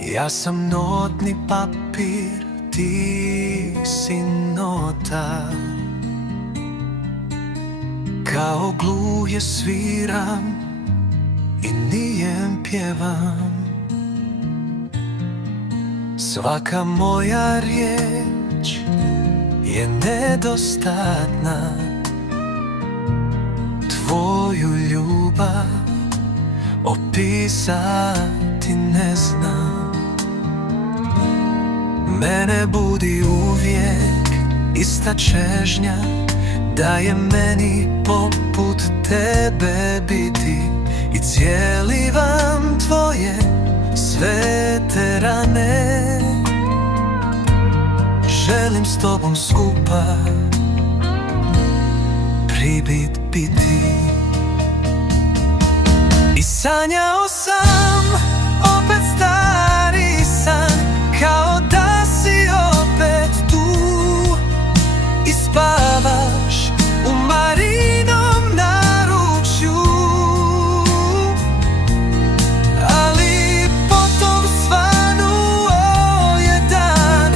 Ja sam notni papir, ti si nota. Kao gluje sviram i nijem pjevam. Svaka moja riječ je nedostatna. Tvoju ljubav opisati ne znam. Mene budi uvijek ista čežnja, da je meni poput tebe biti. I cijelivam tvoje svete rane. Želim s tobom skupa pribit biti. I sanjao sam opet stari san, kao da si opet tu. I spavaš u Marinom naručju. Ali potom svanuo je dan,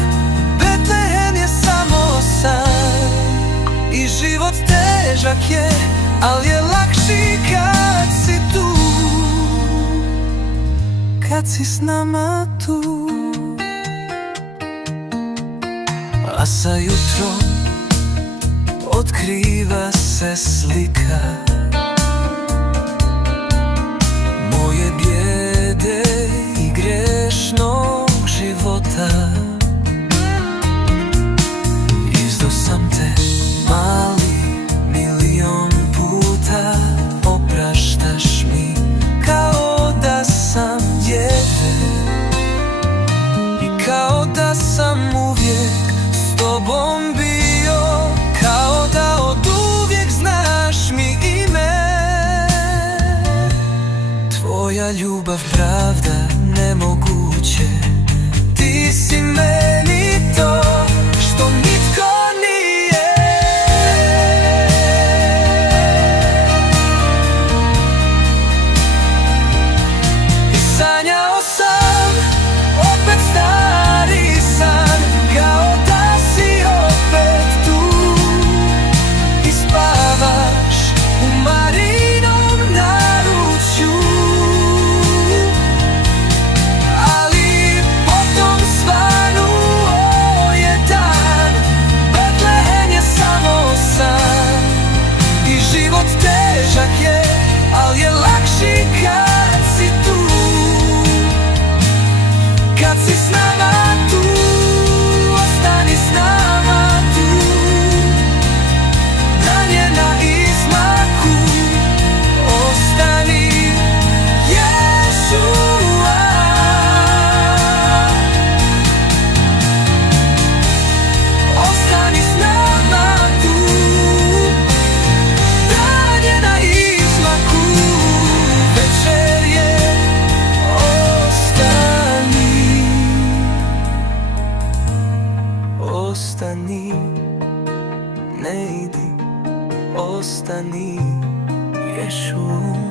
Betlehem je samo san. I život težak je, al je lakši kad si tu, kad si s nama tu. A sa jutrom otkriva se slika moje bijede i grešnog života. Izdao sam te mali milion puta, opraštaš mi kao da sam dijete. I kao da sam uvijek s tobom bio, kao da od uvijek znaš mi ime. Tvoja ljubav pravda nemoguće, ti si meni to što nitko nije. I sanjao sam opet stari san, kao da si opet tu. I spavaš u Marinom naručju. Ali potom svanuo je dan, Betlehem je samo san. I život težak je, al je lakši kad si tu, kad si s nama tu. Ostani s nama tu, dan je na izmaku. Ostani, Ješua. Ostani s nama tu, dan je na izmaku. Večer je, ostani. Ostani, ne idi, ostani, Ješua.